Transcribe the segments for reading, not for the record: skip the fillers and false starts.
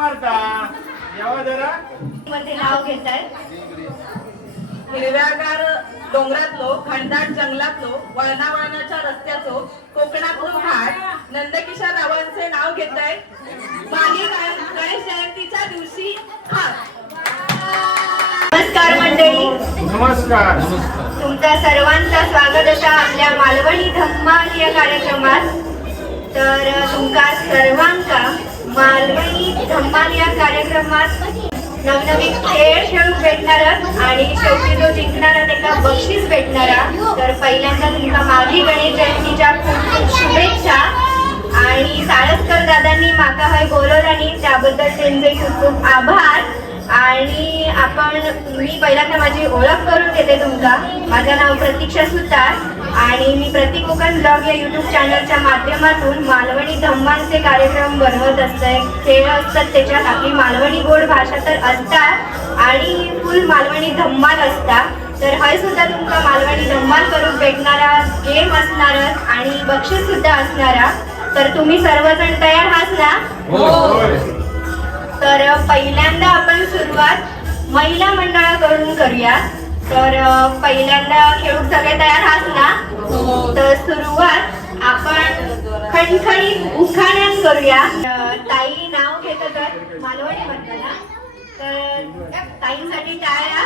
मारता जेव्हा जरा मध्ये नाव घेताय. हिरव्यागार डोंगरातलो, घनदाट जंगलातलो, वळणावळणाच्या रस्त्याचो, कोकणातलो घाट, नंदकिशोर रावांचे नाव घेताय. मागे गणेश जयंतीच्या दिवशी खास. नमस्कार मंडळी. नमस्कार. तुमचा सर्वांचा स्वागत असा आपल्या मालवणी धम्माल या कार्यक्रमात. तर तुमका सर्वांका मालवणी धम्माल या कार्यक्रमात नवनवीन खेळ खेळूक भेटणार आणि शेवटी जो जिंकणारा त्याला बक्षीस भेटणारा. तर पहिल्यांदा तुमका माघी गणेश जयंतीच्या खूप खूप शुभेच्छा. आणि साळसकर दादांनी माका हय बोलवल्यानी त्याबद्दल त्यांचे खूप खूप आभार. आणि मी पहिल्यांदा माझी ओळख करून देते तुमका. माझं नाव प्रतीक्षा सुतार आणि मी प्रति कोकण ब्लॉग या यूट्यूब चॅनलच्या माध्यमातून मालवणी धम्मांचे कार्यक्रम बनवत असते. खेळ असतात त्याच्यात आपली मालवणी गोड भाषा तर असतात आणि फुल मालवणी धम्माल असतात. तर हय सुद्धा तुमका मालवणी धम्माल करून भेटणारा गेम असणार आणि बक्षीस सुद्धा असणारा. तर तुम्ही सर्वजण तयार आहात ना? तर पहिल्यांदा आपण सुरुवात महिला मंडळाकडून करूया. तर पहिल्यांदा खेळूक सगळे तयार आहात ना? तर सुरुवात आपण खणखणीत उखाण्यात करूया. ताई नाव घेत तर मालवणी म्हणतात ना. तर ताईंसाठी टाळ्या.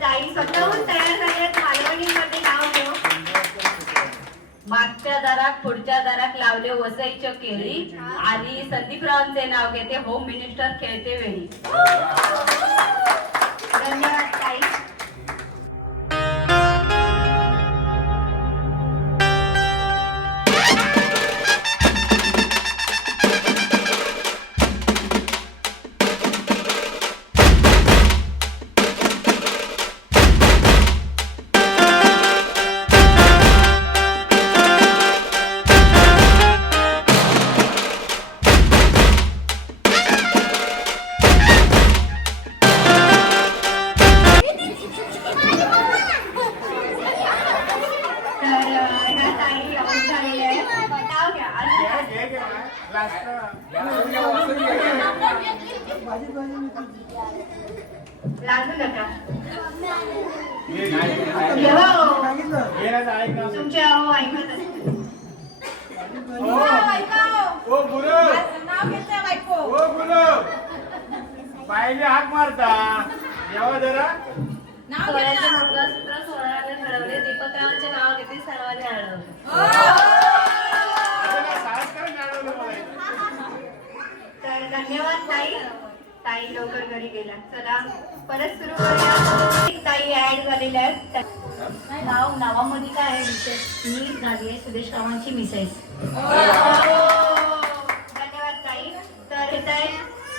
ताई स्वतःहून तयार झाल्यात मालवणीमध्ये नाव घेऊ. मागच्या दारात पुढच्या दारात लावले वसईच्या केळी आणि संदीपरावांचे नाव घेते होम मिनिस्टर खेळते वेळी. धन्यवाद ताई. लागू नका. तुमच्या ऐकत असते. पाहिले हाक मारता जेव्हा जरा सोळ्याचे मंगळसूत्र सोळाने घडवले. दीपकरावांचे नाव घेते सर्वांनी अडवले. तर धन्यवाद ताई. ताई लवकर घरी गेल्या. चला परत सुरू करूया. ताई ऍड झालेल्या आहेत. नावामध्ये काय आहे विशेष? मी झाली आहे सुदेश रावांची मिसेस. धन्यवाद ताई. तर घेताय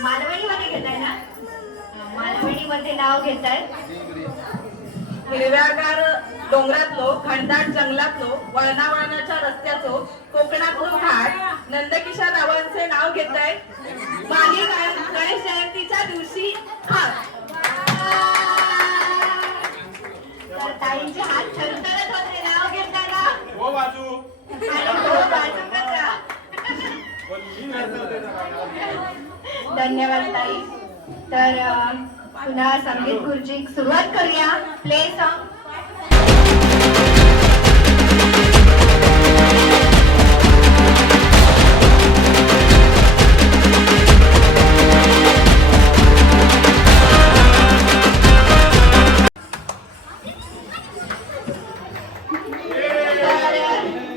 मालवणीमध्ये घेताय ना? मालवणीमध्ये नाव घेताय. हिरव्यागार डोंगरातलो, घनदाट जंगलातलो, वळणावळणाच्या रस्त्याचो, कोकणातलो घाट, नंदकिशोर रावांचे नाव घेताय. मागे गणेश जयंतीच्या दिवशी खास. तर ताईंचे हात थरथरत होते नाव घेताना. हो बाजू आणि हो बाजूकच राहा. धन्यवाद ताई. तर पुन्हा संगीत खुर्ची सुरुवात करूया. Play song.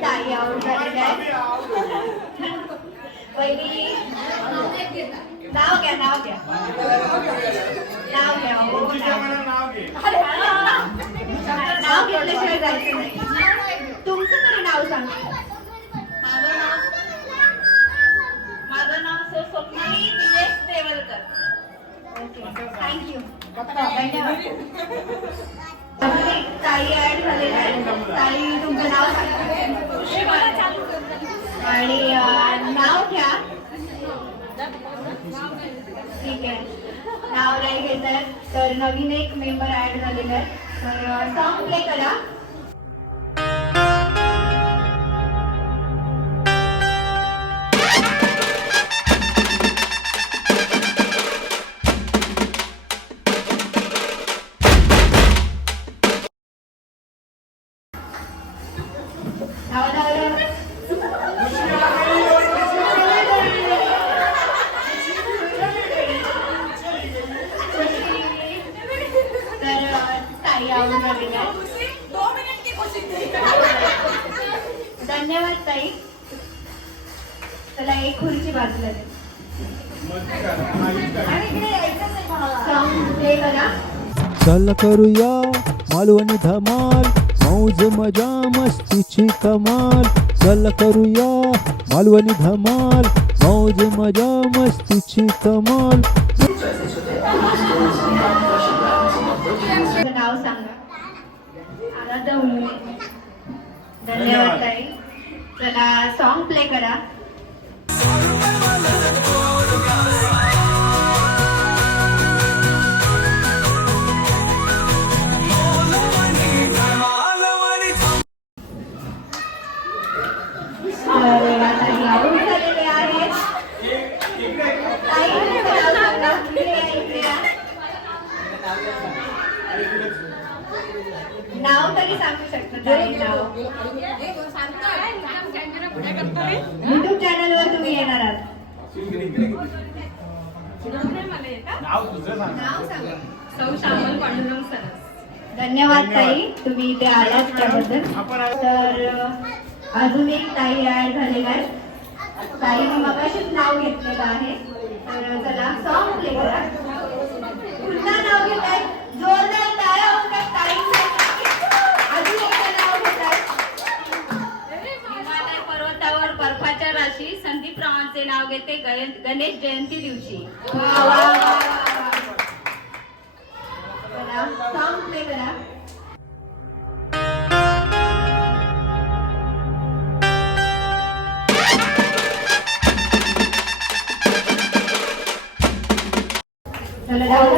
ताई आऊट झालेल्या आहेत. पहिली नाव घ्या. नाव घ्या. हो, नाव घे. नाव घेतल्याशिवाय जायचं नाही. तुमचं तरी नाव सांगा. माझं नाव स्वप्नाली निलेश देवलकर. Okay, thank you. धन्यवाद. ताई ऍड झालेल्या आहेत. ताई तुमचं नाव सांगा आणि नाव घ्या. ठीक आहे. नाव नाही घेत आहे तर नवीन एक मेंबर ऍड झालेला आहे. तर सॉन्ग प्ले करा. ताई आवडून झालेल्या आहेत. धन्यवाद ताई. चला एक खुर्ची बाजूला दे. सॉन्ग प्ले करा. चल करूया मालवणी धमाल, मौज मजा मस्तीची कमाल. चल करूया मालवणी धमाल, मौज मजा मस्तीची कमाल. तुझं नाव सांगा. आराध्या उल्ले. धन्यवाद ताई. चला सॉन्ग प्ले करा. अरे वा, ताई आवडून झालेले आहेत. ताई तुमचं नाव सांगा. इकडे या, इकडे या. नाव तरी सांगू शकता ताई. नाव युट्यूब चॅनल वर तुम्ही येणार आहात. नाव तुझं सांग. नाव सांगा. सौ श्यामल पांडुरंग सरस. धन्यवाद ताई, तुम्ही इथे आलात त्याबद्दल. तर अजून एक ताई ऍड झालेला आहे. ताईने मगाशीच नाव घेतलेलं आहे. तर चला सॉन्ग प्ले करा. पुन्हा नाव घेत आहे. जोरदार टाळ्या होतात ताईंसाठी. अजून एकदा नाव घेत आहे. हिमालय पर्वतावर बर्फाच्या राशी संदीप रावांचे नाव घेते गणेश जयंती दिवशी. वा, वा, वा. चला सॉन्ग प्ले करा. चला जाऊ.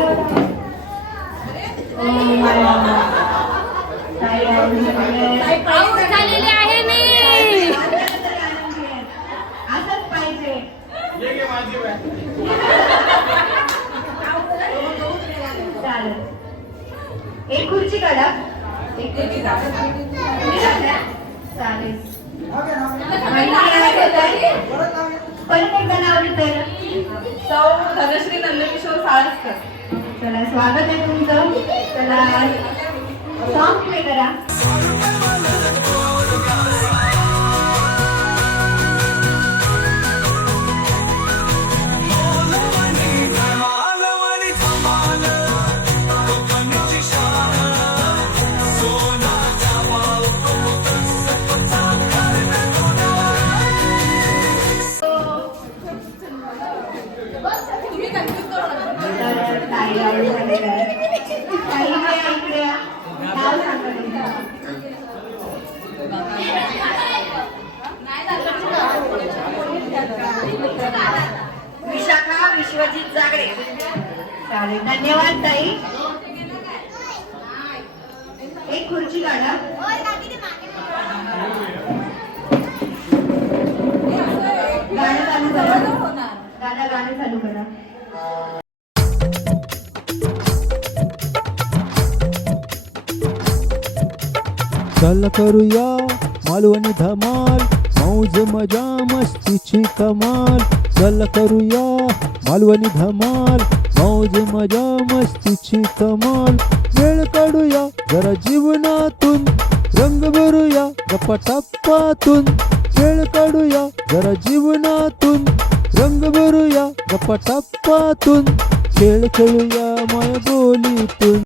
ताई आवडून झालेली आहे मी. असंच पाहिजे. ये घे माझी बाय. चालेल. एक खुर्ची काढा. एक खुर्ची काढा. चालेल. परत एकदा नाव घेतोय. सौ धनश्री नंदकिशोर साळसकर. चला स्वागत आहे तुमचं. चला सॉन्ग प्ले करा. तर ताई आवडून झालेलं आहे. ताई इकडे या, इकडे या. नाव सांगा तुमचं. विशाखा विश्वजित जागरे. चालेल. धन्यवाद ताई. एक खुर्ची काढा. गाणं चालू करा. दादा गाणं चालू करा. चल करूया मालवणी धमाल, मौज मजा मस्तीची कमाल. चल करूया मालवणी धमाल, मौज मजा मस्तीची कमाल. वेळ काढूया जरा जीवनातून, रंग भरूया गप्पाटप्पातून. वेळ काढूया जरा जीवनातून, रंग भरूया गप्पाटप्पातून. खेळ खेळूया माय बोलीतून.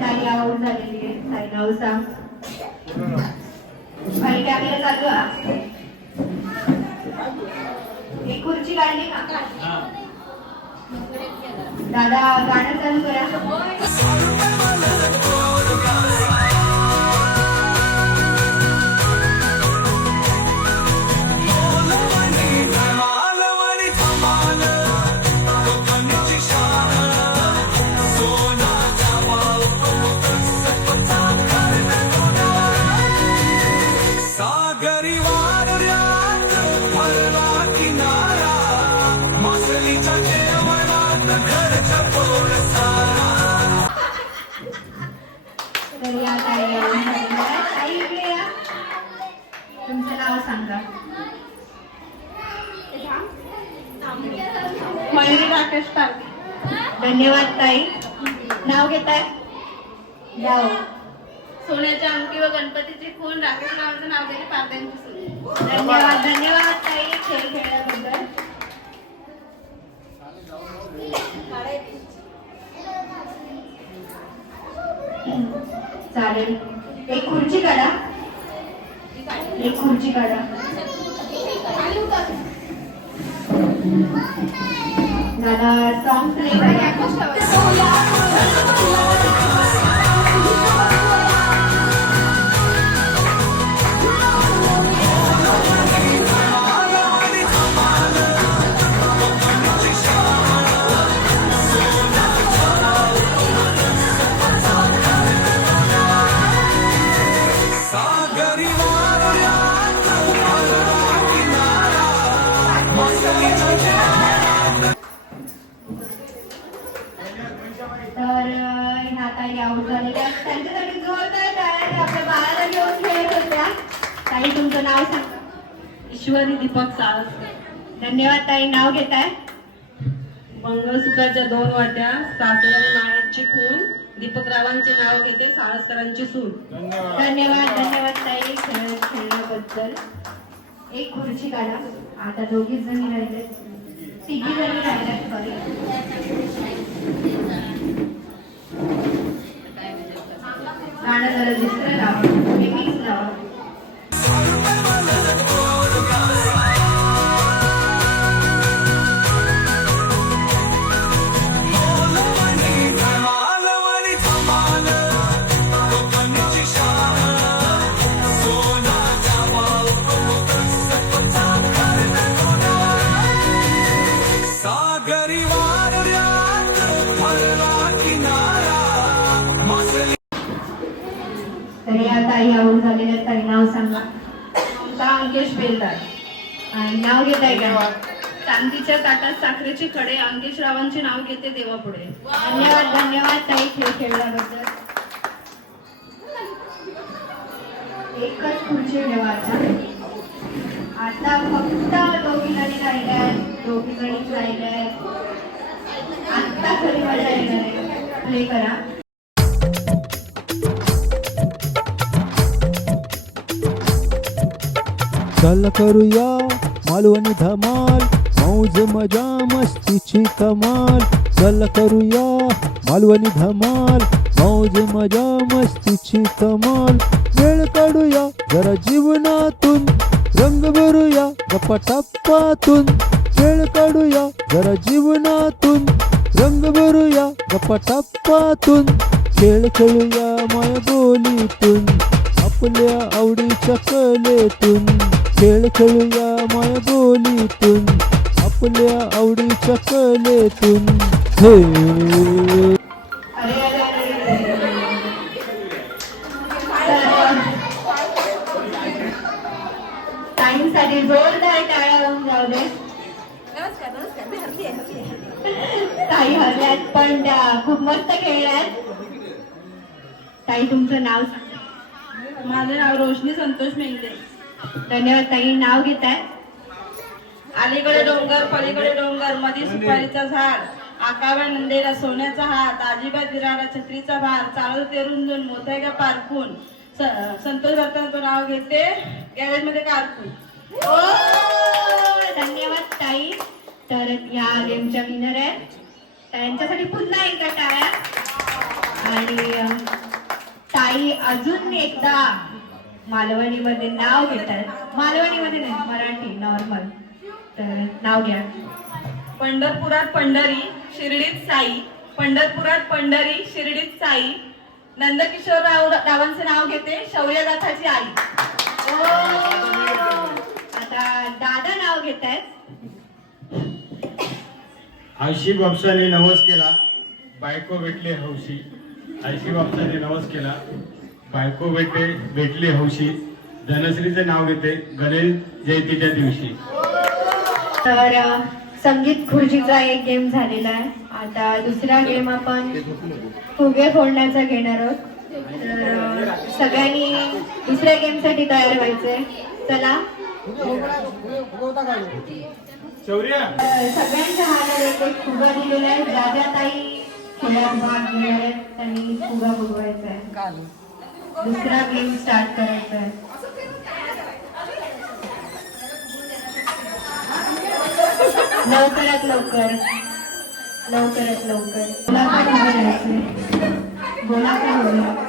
ताई आवड झालेली आहे. ताई नाव सांग. आणि कॅमेरा चालू आहे. एक खुर्ची काढली का? दादा गाणं चालू करा. तर या तुमचं नाव सांगा. मयुरी राकेश पारखे. धन्यवाद ताई. नाव घेताय? जाओ. सोन्याच्या अंगठी व गणपतीची खून राकेश रावांचं नाव घेते पारद्यांची सून. धन्यवाद धन्यवाद ताई खेळ खेळल्याबद्दल. चालेल. एक खुर्ची काढा. एक खुर्ची काढा. दादा सॉन्ग प्ले करा. तर ह्या ताई आऊट झालेल्या. त्यांच्यासाठी जोरदार टाळ्या. आपल्या बाळाला घेऊन खेळत होत्या. ताई तुमचं नाव सांगा. ईश्वरी दीपक साळस. धन्यवाद ताई. नाव घेताय? मंगळसूत्राच्या 2 वाट्या, सासर आणि माळ्याची खून, दीपक रावांचे नाव घेते साळसकरांची सून. धन्यवाद धन्यवाद ताई खेळ खेळण्याबद्दल. एक खुर्ची काढा. आता दोघीच जणी राहिले. तिघी जणी राहिल्यात. सॉरी. गाणं जरा दुसरं लावा. मिक्स लावा. तर या ताई आऊट झालेल्या. ताई नाव सांगा. अंकेश बेलदार. आणि नाव घेताय का? चांदीच्या ताटात साखरेचे खडे, अंकेश रावांचे नाव घेते देवापुढे. धन्यवाद धन्यवाद ताई खेळ खेळल्याबद्दल. एकच खुर्ची ठेवा आता. आता फक्त दोघी जणी राहिल्यात. दोघी जणीच राहिल्यात. आत्ता खरी मजा येणार आहे. प्ले करा. चल करूया मालवणी धमाल, मौज मजा मस्तीची कमाल. चल करूया मालवणी धमाल, मौज मजा मस्तीची कमाल. वेळ काढूया जरा जीवनातून, रंग भरूया गप्पाटप्पातून. वेळ काढूया जरा जीवनातून, रंग भरूया गप्पाटप्पातून. खेळ खेळूया माय बोलीतून, आपल्या आवडीच्या कलेतून. खेळ खेळूया माय बोलीतून, आपल्या आवडीच्या कलेतून. हे अरे अरे अरे ताईंसाठी जोरदार टाळ्या लावून जाऊ दे. ताई हरल्यात पण त्या खूप मस्त खेळल्यात. ताई तुमचं नाव सांगा. माझे नाव रोशनी संतोष मेंगडे. धन्यवाद ताई. नाव घेताय? अलीकडे डोंगर, पलीकडे डोंगर, मध्ये सुपारीचा झाड, आकाव्या नंदेला सोन्याचा हात, आजीबा दिराला छत्रीचा भार, चालत ते रुंदून मोत्याच्या पारखून, संतोष दत्तांचं नाव घेते गॅरेज मध्ये कारकून. ओ धन्यवाद ताई. तर या गेमच्या विनर आहेत. त्यांच्यासाठी पुन्हा एकदा टाळ्या. आणि ताई अजून एकदा मालवणीमध्ये नाव घेतात. मालवणीमध्ये नाही, मराठी नॉर्मल. तर नाव घ्या. पंढरपुरात पंढरी, शिर्डीत साई, पंढरपुरात पंढरी, शिर्डीत साई, नंदकिशोर रावांचे नाव घेते शौर्यगाथाची आई. ओ आता दादा नाव घेत आहेत. आयशी बापसाने नवस केला, बायको भेटली हौशी. आयशी बापसाने नवस केला, बायको भेटली हौशी. धनश्रीचे नाव घेते गणेश जयंतीच्या दिवशी. तर संगीत खुर्चीचा एक गेम झालेला आहे. आता दुसरा गेम आपण फुगे फोडण्याचा घेणार आहोत. तर सगळ्यांनी दुसऱ्या गेमसाठी तयार व्हायचंय. चला शौर्य सगळ्यांच्या हातात एक एक फुगा दिलेला आहे. ज्या ज्या ताई खेळात भाग घेणार आहेत त्यांनी फुगा फुगवायचा आहे. दुसरा गेम स्टार्ट करायचा आहे. लवकरात लवकर लवकरात लवकर गोलाकार उभे राहायचे. गोलाकार उभे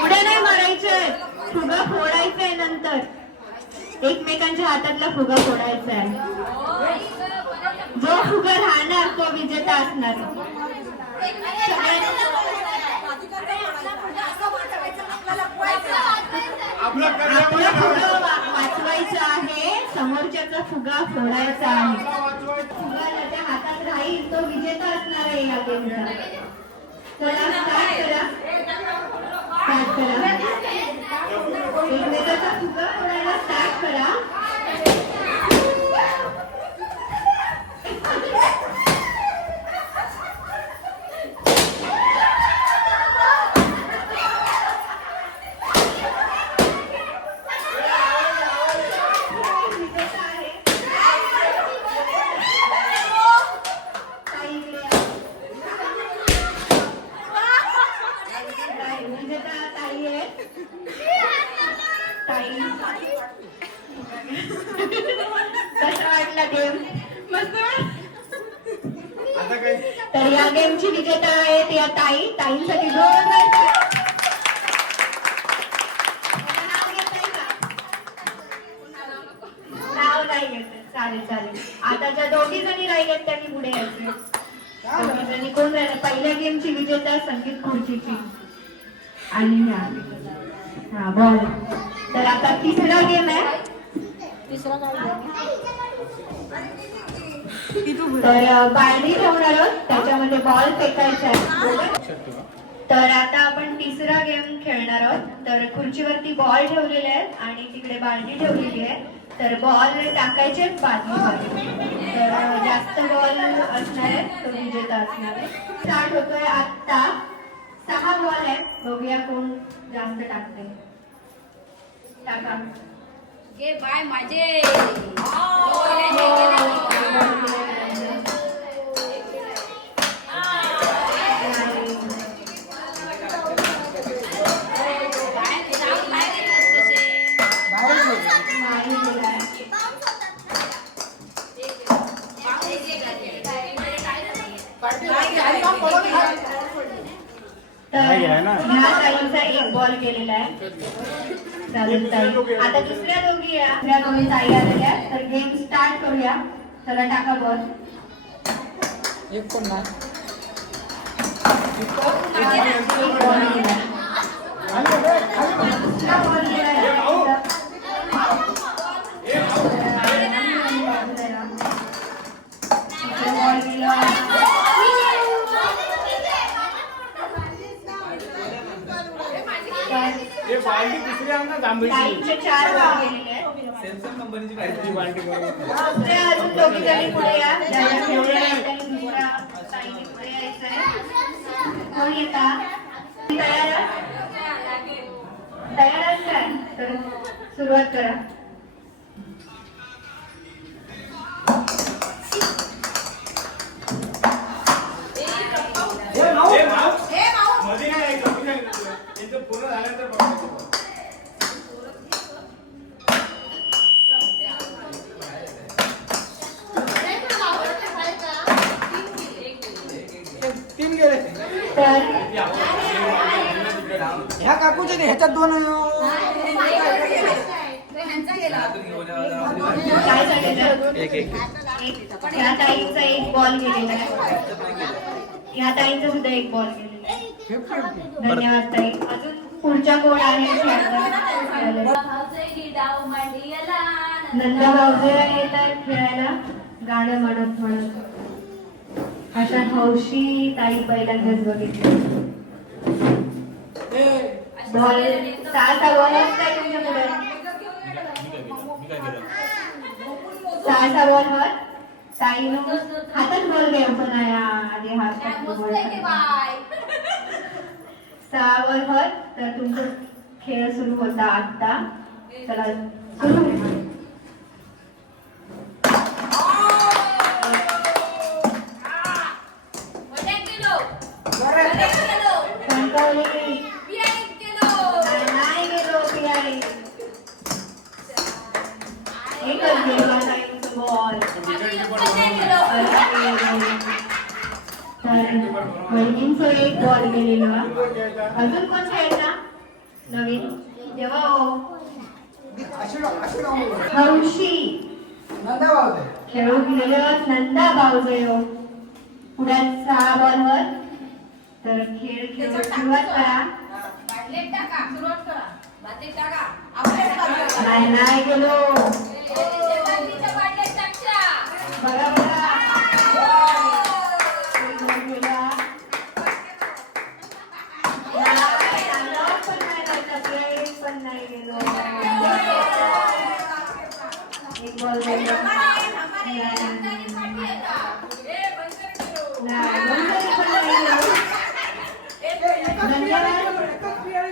पुढे नाही मारायचे. फुगा फोडायचा आहे. नंतर एकमेकांच्या हातातला फुगा फोडायचा आहे. जो फुगा राहणार तो विजेता असणार. आपला आपला फुगा वाचवायचा आहे. समोरच्याचा फुगा फोडायचा आहे. फुगा ज्याच्या हातात राहील तो विजेता असणार आहे या गेमचा. चला स्टार्ट करा. स्टार्ट करा. एकमेकाचा फुगा फोडायला स्टार्ट करा. कसा वाटला गेम? मस्त. आता काय तर या गेमची विजेता आहेत या ताई. ताईंसाठी जोरदार टाळ्या. नाव घेताय का? नाव नाही घेत. चालेल चालेल. आता ज्या दोघी जणी राहिल्यात त्यांनी पुढे यायचे. दोघी जणी कोण राहिले? पहिल्या गेमची विजेता संगीत खुर्चीची आणि हा बॉल. तर आता तिसरा गेम आहे. तर बाळणी ठेवणार आहोत. त्याच्यामध्ये बॉल फेकायचा आहे. तर आता आपण तिसरा गेम खेळणार आहोत. तर खुर्चीवरती बॉल ठेवलेले आहेत आणि तिकडे बाळणी ठेवलेली आहे. तर बॉल टाकायचे बाजूमध्ये. तर जास्त बॉल असणार आहेत तो विजेता असणार आहे. स्टार्ट होतोय आता. 6 बॉल आहेत. बघूया कोण जास्त टाकते. टाका. घे बाय माझे. तर ह्या ताईंचा एक बॉल गेलेला आहे. चालेल ताई. आता दुसऱ्या दोघी या. दुसऱ्या दोघी ताई आलेल्या. तर गेम स्टार्ट करूया. चला टाका बॉल. एक बॉल गेला. दुसरा बॉल गेला. बॉल गेला. ताईंचे 4 बॉल गेलेले आहेत. दुसऱ्या अजून दोघी जणी पुढे या. ज्यांना खेळलेल्या आहेत त्यांनी दुसऱ्या ताईंनी पुढे यायचं आहे. कोण येता? तयार आहात? तयार आहात काय? तर सुरुवात करा. पूर्ण झाल्यानंतर बघायचं. तर ह्या काकूचे ह्याच्यात 2 काय झालेलं? ह्या ताईंचा एक बॉल गेलेला आहे. ह्या ताईंचा सुद्धा एक बॉल गेलेला आहे. धन्यवाद ताई. अजून पुढच्या कोण आहे? नंदा भाऊजे येत आहेत खेळायला गाणं म्हणत म्हणत. अशा हौशी ताई पहिल्यांदाच बघितली. बॉल 6 बॉल असताय तुमच्या पुढे. 6 बॉलवर ताईनं हातात बॉल घ्यायचा नाही. आधी हात 6 वर तर तुमचा खेळ सुरू होता आता. चला सुरू. कणकवली. नाही गेलो पियाई. एकच गेला ताईंचा बॉल. तर वहिनींचा एक बॉल गेलेला. अजून कोण खेळता नवीन जेव्हा हौशी खेळून गेलेलं नंदा बावजयो. पुढे 6 बॉलवर तर खेळ खेळून सुरुवात करा. नाही गेलो. बघा बघा पण नाही गेलो. एक बॉल गेलो.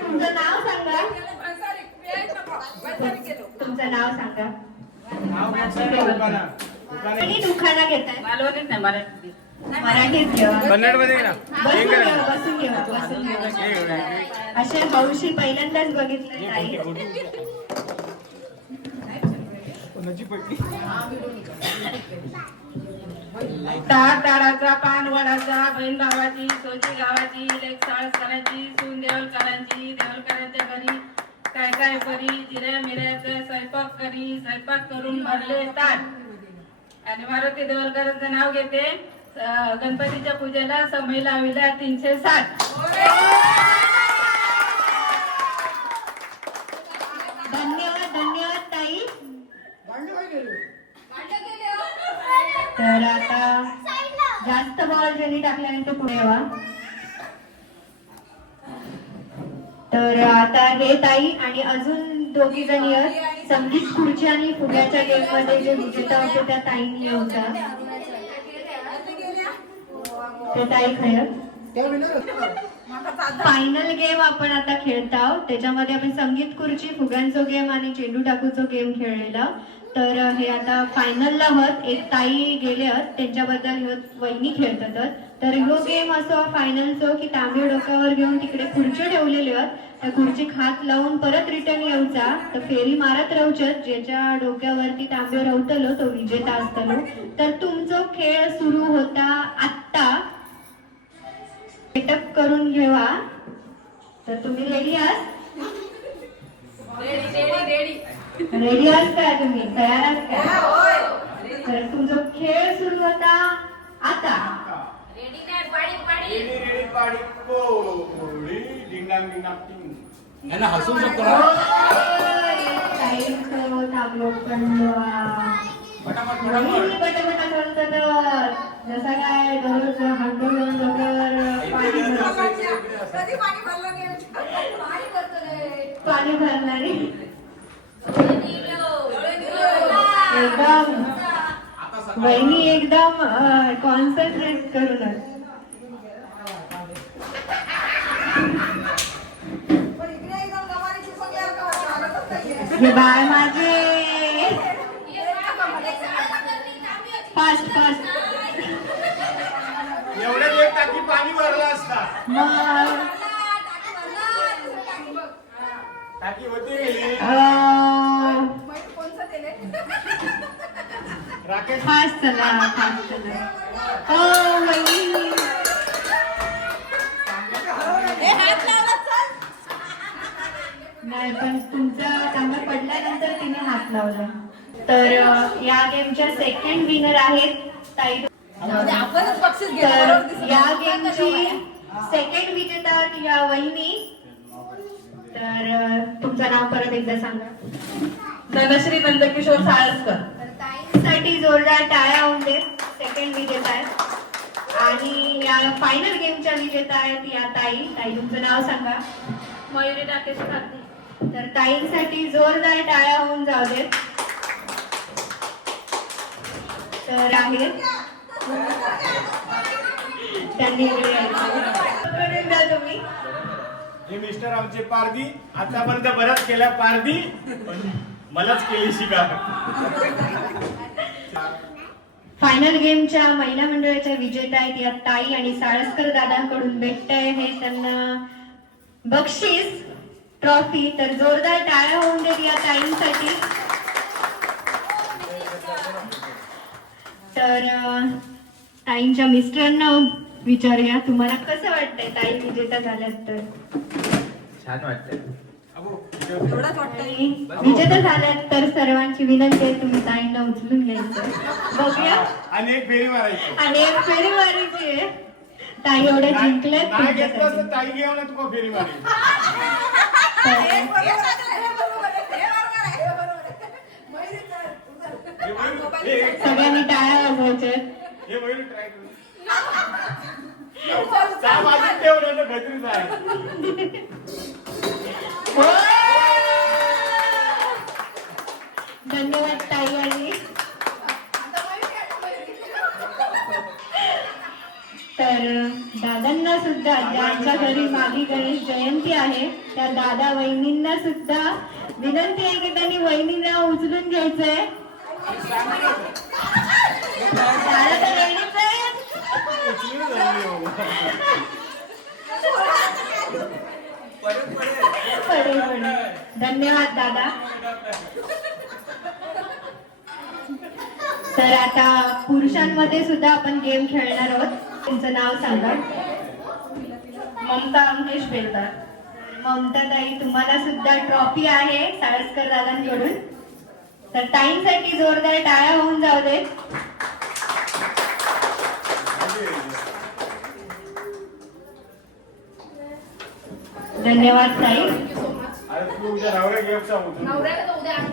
तुमचं नाव सांगा. तुमचं नाव सांगा. आणि दुखाना घेताय मराठीत घेवा. बसून घेवा. असे हौशी पहिल्यांदाच बघितले ताई. ताक दाडाचा पान वडाचा बहीण भावाची सोजी गावाची लेक साळसकरांची सून देवलकरांची देवलकरांच्या घरी काय काय परी जिऱ्या मिऱ्याचा स्वयंपाक स्वयंपाक करून भरले ताट. आणि मारुती देवलकरांचं नाव घेते. गणपतीच्या पूजेला समय लाविला 360. धन्यवाद धन्यवाद ताई. तर आता जास्त बॉल ज्यांनी टाकल्यानंतर पुढे यावा. तर आता हे ताई आणि अजून 2 जणी आहेत. संगीत खुर्ची आणि फुग्याच्या गेम मध्ये जे विजेता होते त्या ताईंनी होता. ते ताई खेळ. फायनल गेम आपण आता खेळत आहोत. त्याच्यामध्ये आपण संगीत खुर्ची फुग्यांचो गेम आणि चेंडू टाकूचो गेम खेळलेला. तर हे आता फायनलला होत. एक ताई गेले आहेत त्यांच्याबद्दल वहिनी खेळतात. तर ह्यो गेम असो फायनलचो की तांबे डोक्यावर घेऊन तिकडे खुर्ची ठेवलेली आहेत. त्या खुर्चीक हात लावून परत रिटर्न येऊचा. तर फेरी मारत राहूच्यात. ज्याच्या डोक्यावरती तांबे राहतलो तो विजेता असतलो. तर तुमचा खेळ सुरू होता आत्ता. सेटअप करून घेवा. तर तुम्ही रेडी आहात. रेडी आहात का तुम्ही तयार आहात का. तर तुमचा खेळ सुरू होता आता. हसू शकतो ना. जसा काय दररोज हंडोळून पाणी भरणारी एकदम वहिनी एकदम कॉन्सन्ट्रेट करूनच. हे बाय माझे फास्ट फास्ट. एवढ्यात एक टाकी पाणी भरला असता. मग टाकी होती गेली. राकेश फास्ट चला फास्ट चला. वहिनी नाही पण तुमचा चांगला पडल्यानंतर तिने हात लावला. तर या गेमच्या सेकंड विनर आहेत ताई. तर या गेमची सेकंड विजेता या वहिनी. तर तुमचं नाव परत एकदा सांगा. धनश्री नंदकिशोर साळसकर. तर ताईंसाठी जोरदार टाळ्या होऊन दे. सेकंड विजेता आहेत. आणि या फायनल गेमच्या विजेता आहेत या ताई. ताई तुमचं नाव सांगा. मयुरी राकेश खाते. तर ताईंसाठी जोरदार टाळ्या होऊन जाऊ देत. तर आहेत त्यांनी इकडे यायचं. करून द्या तुम्ही. हे मिस्टर आमचे पारधी आतापर्यंत बऱ्याच केल्या पारधी पण मलाच केली शिका. फायनल गेमच्या महिला मंडळाच्या विजेत्या आहेत या ताई आणि साळसकर दादांकडून भेटतंय हे त्यांना बक्षीस ट्रॉफी. तर जोरदार टाळ्या होऊन देत या ताईंसाठी. तर ताईंच्या मिस्टरांना विचारूया तुम्हाला कसं वाटतंय ताई विजेता झाल्यात तर. छान वाटतंय. एवढंच वाटतंय. आणि विजेता झाल्यात तर सर्वांची विनंती आहे तुम्ही ताईंना उचलून घ्यायचं. बघूया आणि एक फेरी मारायची. आणि एक फेरी मारायची आहे. ताई एवढ्या जिंकल्यात नाही घेतलं तुमच्यासाठी. तर ताई घेऊन तुका फेरी मारायची. हे बरोबर आहे, हे बरोबर आहे, हे बरोबर आहे, हे बरोबर आहे. मयुरी कर. हे बघ, सगळ्यांनी टाळ्या वाजवायच्या. हे बघ ट्राय करू. चहा माझ्यात ठेवलं तर घटरीच आहे. धन्यवाद ताई. आणि तर दादांना सुद्धा ज्यांच्या घरी मागी गणेश जयंती आहे त्या दादा वहिनींना सुद्धा विनंती आहे की त्यांनी वहिनींना उचलून घ्यायचंय. दादा तर रेडीच आहे. पडेल, पडेल. धन्यवाद दादा. तर आता पुरुषांमध्ये सुद्धा आपण गेम खेळणार आहोत. तुमचं नाव सांगा. ममता अंकेश बेलदार. ममता ताई तुम्हाला सुद्धा ट्रॉफी आहे साळसकर दादांकडून. तर ताईंसाठी जोरदार टाळ्या होऊन जाऊ देत. धन्यवाद ताई. अरे तू उद्या नवऱ्या घेऊन होतो.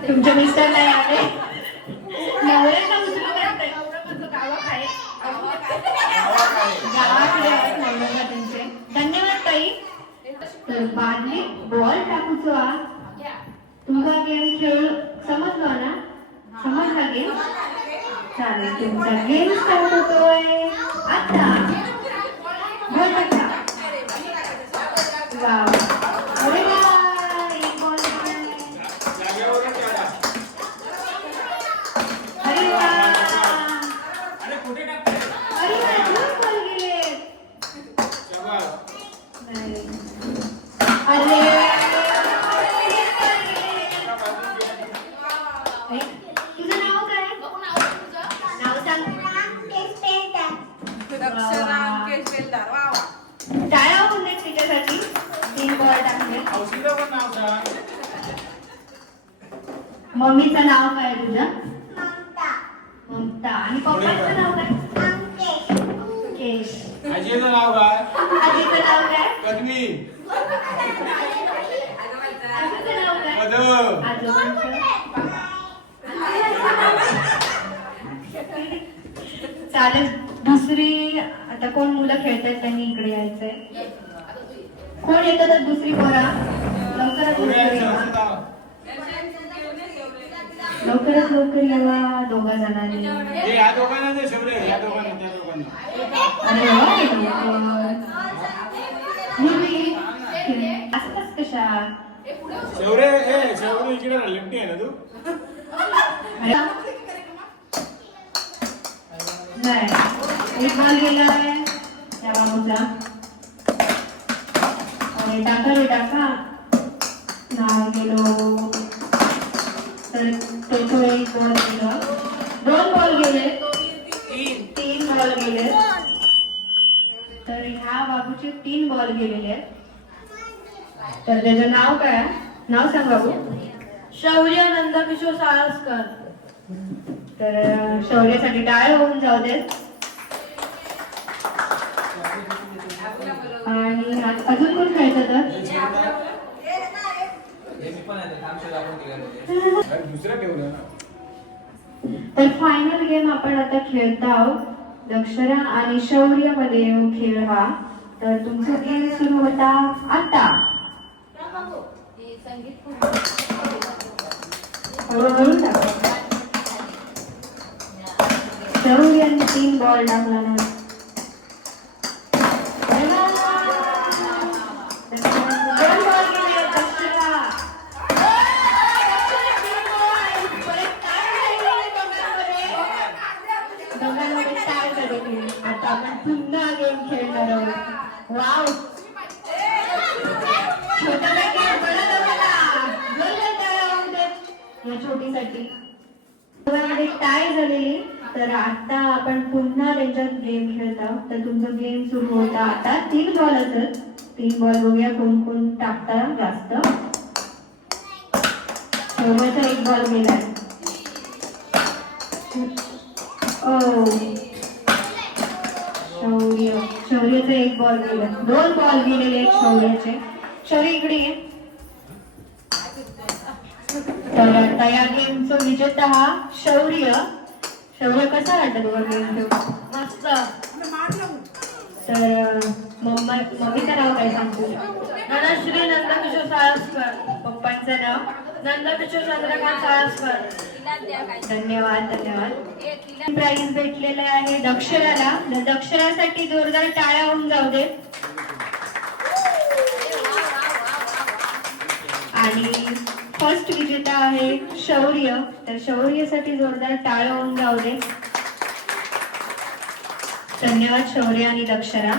तुमचे मिस्टर नाही आले. नवऱ्याला उचलून आणताय. गावाकडे आहेत नवऱ्याला त्यांचे. धन्यवाद ताई. तर बादली बॉल टाकूचो हा. तुमचा गेम खेळ समजलो ना. समजला गेम. चालेल तुमचा गेम स्टार्ट होतोय आता. बॉल टाका. वाव. अरे वा. एक बॉल अरे वा. अरे वा. दोन बॉल गेले. नाही. अरे तुझं नाव काय. नाव सांग. अक्षरा अंकेश बेलदार. वा वा. टाळ्या होऊन देत तिच्यासाठी. 3 बॉल टाकले. औषधं पण नाव सांग. मम्मीचं नाव काय आहे तुझं. ममता. आणि पप्पाचं नाव काय. केश. आजीचं नाव काय. आजीचं नाव काय. पद्मी. आजीचं नाव काय. मधु. आजोबांचं. चालेल. दुसरी आता कोण मुलं खेळतात त्यांनी इकडे यायचंय. कोण येतं तर दुसरी पोरा लवकरात लवकर यावा. लवकरात लवकर यावा दोघा जणांनी. हे या दोघांना दे शेवटे. या दोघांना त्या दोघांना. अरे वा. मुली असताच कशा. शेवरे हे शेवरे इकडे ना लेफ्टी आहे ना तू. नाही. एक बॉल गेलाय त्या बाबूचा. अरे टाका रे टाका. नाव गेलो. तर तो एक बॉल गेला. 2 बॉल गेले. 3 बॉल गेले. तर ह्या बाबूचे 3 बॉल गेलेले आहेत. तर त्याचं नाव काय. नाव सांग बाबू. शौर्य नंदकिशोर साळसकर. तर शौर्यासाठी टाळ्या होऊन जाऊ देत. आणि अजून कोण खेळतं तर. दुसरं ठेवलं ना. तर फायनल गेम आपण आता खेळत आहोत. दक्षरा आणि शौर्य मध्ये खेळ हा. तर तुमचा गेम सुरू होता आता. हळूहळू टाका. शौर्याने 3 बॉल टाकला ना. अरे वा. टाळी झालेली. तर आता आपण पुन्हा त्यांच्यात गेम खेळत आहोत. तर तुमचं गेम सुरू होता आता 3 बॉल असत. 3 बॉल बघूया कोण कोण टाकता जास्त. शौर्याचा 1 बॉल गेलाय. शौर्याचा 1 बॉल गेला. 2 बॉल गेलेले आहेत शौर्याचे. शौर्य इकडे ये. तर आता या गेमचा विजेता हा शौर्य. शौर्य कसा वाटत तुला गेम खेळून? मस्त. तर मम्मीचं नाव काय सांगतो? धनश्री नंदकिशोर साळसकर. पप्पांचं नाव? नंदकिशोर चंद्रकांत साळसकर. धन्यवाद धन्यवाद. प्राइज भेटलेलं आहे दक्षराला. दक्षरासाठी जोरदार टाळ्या होऊन जाऊ दे. आणि फर्स्ट विजेता आहे शौर्य. तर शौर्यसाठी जोरदार टाळ्या होऊन जाऊ दे. धन्यवाद शौर्य आणि दक्षरा.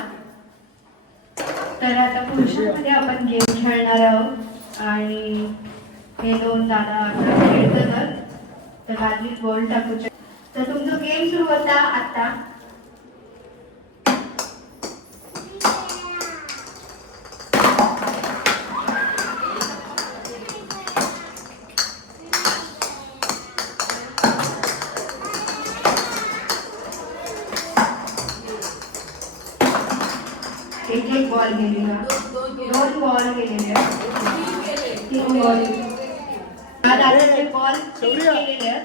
तर आता पुरुषांमध्ये आपण गेम खेळणार आहोत आणि हे 2 दादा खेळतात. तर आधीच बॉल टाकू. तर तुमचं गेम सुरू होता आता. एक बॉल गेलेला. 2 बॉल गेलेले. 3 बॉल. दादाचे बॉल 3 गेलेले आहेत.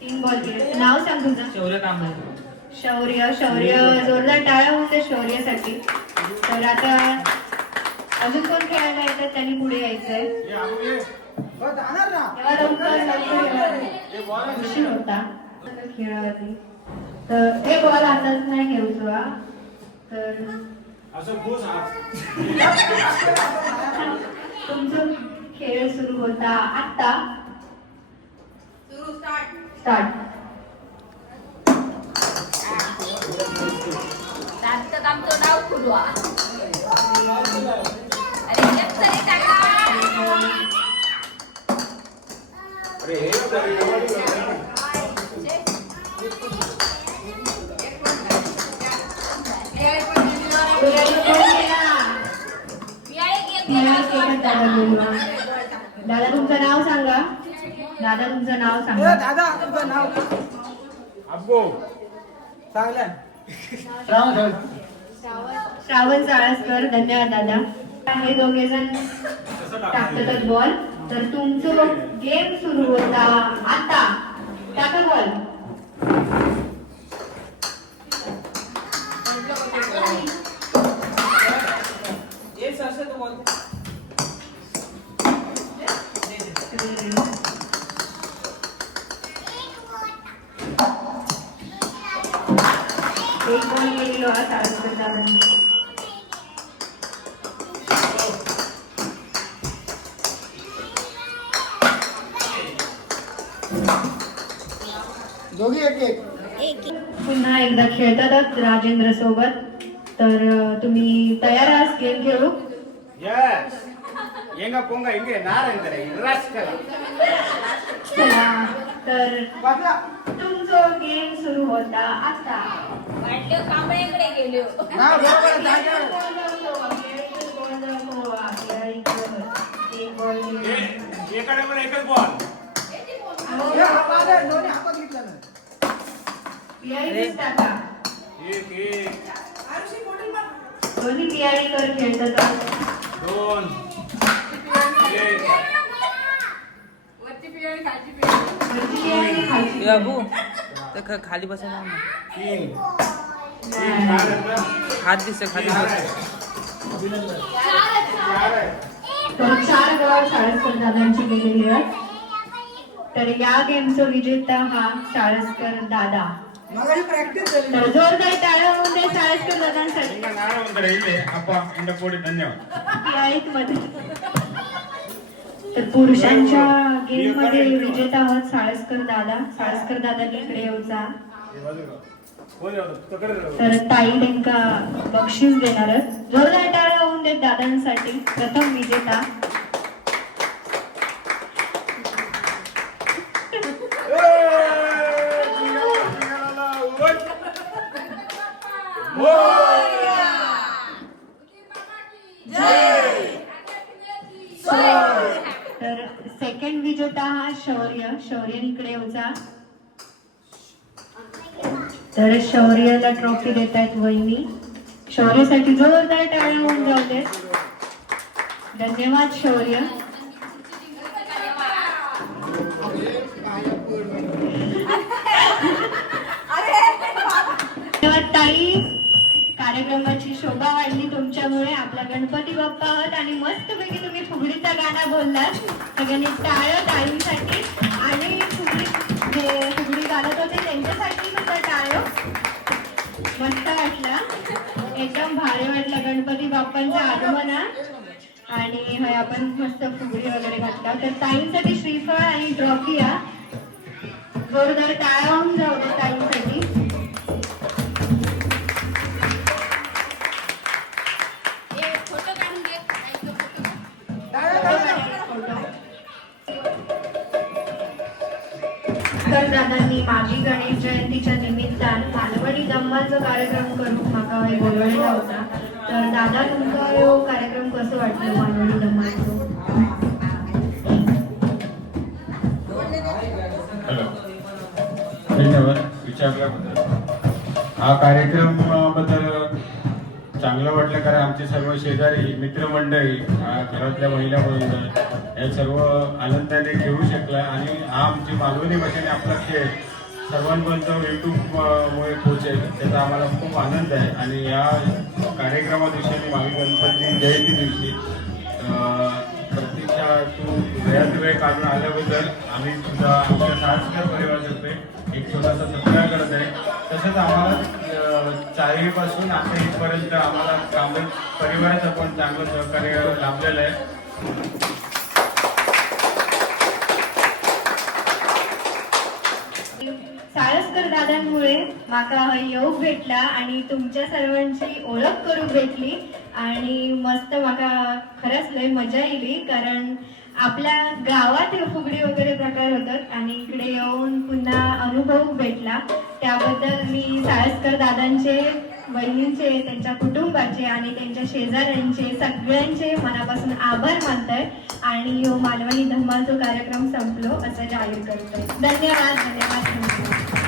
3 बॉल गेले. नाव सांग तुझं? शौर्य कांबळे. शौर्य. शौर्य जोरदार टाळ्या होते शौर्यासाठी. तर आता अजून कोण खेळायला येतात त्यांनी पुढे यायचंय. तेव्हा लवकर उशीर होता खेळावरती. तर हे बॉल हातात नाही घेऊचो हा. तर तुमचं खेळ सुरू होता आता. स्टार्ट. आमचं नाव खुलवा. अरे एक तरी टाका. दादा तुमचं नाव सांगा. दादा तुमचं नाव सांगा. दादा तुमचं नाव अब्बो श्रावण साळसकर. धन्यवाद दादा. हे दोघे जण टाकतात बॉल. तर तुमचं गेम सुरू होता आता. टाका बॉल. एक बॉल गेलेलो हा साळसकर दादांनी. दोघी एक पुन्हा एकदा खेळतात राजेंद्र सोबत. तर तुम्ही तयार आहात गेम खेळू? यस येंगा पोंगा इंगे नारायण राजकर. चला तर तुमचं गेम सुरू होता आता. वाटलं कांबळेकडे गेलो. नाव बरोबर आहे. एका टाइमला एकच बॉल. दोन्ही हातात घेतलं ना. एक एक दोन्ही पियाडी कर खेळतात. 2 1 वरती पिळी खालची पिळी. वरची पियाडी, खालची ए बाबू ते खाली बसायला लाव ना. 3 हात दिसते खाली बस. तर 4 बॉल साळसकर दादांची गेलेली आहेत. तर या गेमचा विजेता हा साळसकर दादा. मगाशी प्रॅक्टिस झाली. तर जोरदार टाळ्या होऊन दे साळसकर दादांसाठी. नारायण इले अप्पा इंड पोडी धन्यवाद. पियाडीत मध्ये. तर पुरुषांच्या गेम मध्ये विजेता आहोत साळसकर दादा. साळसकर दादांनी इकडे येऊचा. तर ताई त्यांका बक्षीस देणार. जोरदार टाळ्या होऊन देत दादांसाठी. प्रथम विजेता सेकंड विजेता हा शौर्य इकडे येऊचा. तर शौर्यला ट्रॉफी देत आहेत वहिनी. शौर्यसाठी जोरदार टाळ्या होऊन जाऊ देत. धन्यवाद शौर्य. धन्यवाद ताई. कार्यक्रमाची शोभा वाढली तुमच्यामुळे. आपला गणपती बाप्पा आहात आणि मस्तपैकी तुम्ही फुगडीचा गाणं बोललात. सगळ्यांनी टाळ्या ताईंसाठी आणि जे फुगडी गाणत होते त्यांच्यासाठी सुद्धा टाळ्या. मस्त वाटला, एकदम भारी वाटला गणपती बाप्पांचं आगमनात. आणि हे आपण मस्त फुगडी वगैरे घातला. तर ताईंसाठी श्रीफळ आणि ट्रॉफी या. जोरदार टाळ्या होऊन जाऊ दे ताईंसाठी. तर दादांनी माजी गणेश जयंतीच्या निमित्तान मालवणी धम्माचा कार्यक्रम करून म्हाका बोलवलेला होता. तर दादा तुमचा हो कार्यक्रम कसं वाटलं मालवणी धम्माचं? हॅलो, धन्यवाद विचारल्याबद्दल. हा कार्यक्रम बद्दल चांगलं वाटलं कारण आमचे सर्व शेजारी मित्रमंडळी घरातल्या महिला बरोबर हे सर्व आनंदाने घेऊ शकला. आणि हा आमची मालवणी भाषेने आपला खेळ सर्वांपर्यंत यूट्यूबमुळे पोहोचेल त्याचा आम्हाला खूप आनंद आहे. आणि या कार्यक्रमा दिवशी आणि मागे गणपती जयंती दिवशी प्रत्यक्षातून वेळात वेळ काढून आल्याबद्दल आम्ही सुद्धा आमच्या साहसकर परिवारातर्फे एक छोटासा सत्कार करत आहे. तसंच आम्हाला चाळीपासून आता इथपर्यंत आम्हाला कांबळे परिवाराचं पण चांगलं सहकार्य लाभलेलं आहे. साळसकर दादांमुळे माका हा योग भेटला आणि तुमच्या सर्वांची ओळख करून भेटली. आणि मस्त माका खरंच लय मजा येईल कारण आपल्या गावात फुगडी वगैरे प्रकार होतात आणि इकडे येऊन पुन्हा अनुभव भेटला. त्याबद्दल मी साळसकर दादांचे, बहिणींचे, त्यांच्या कुटुंबाचे आणि त्यांच्या शेजाऱ्यांचे सगळ्यांचे मनापासून आभार मानतोय. आणि मालवणी धम्माचा कार्यक्रम संपलो असं जाहीर करतोय. धन्यवाद.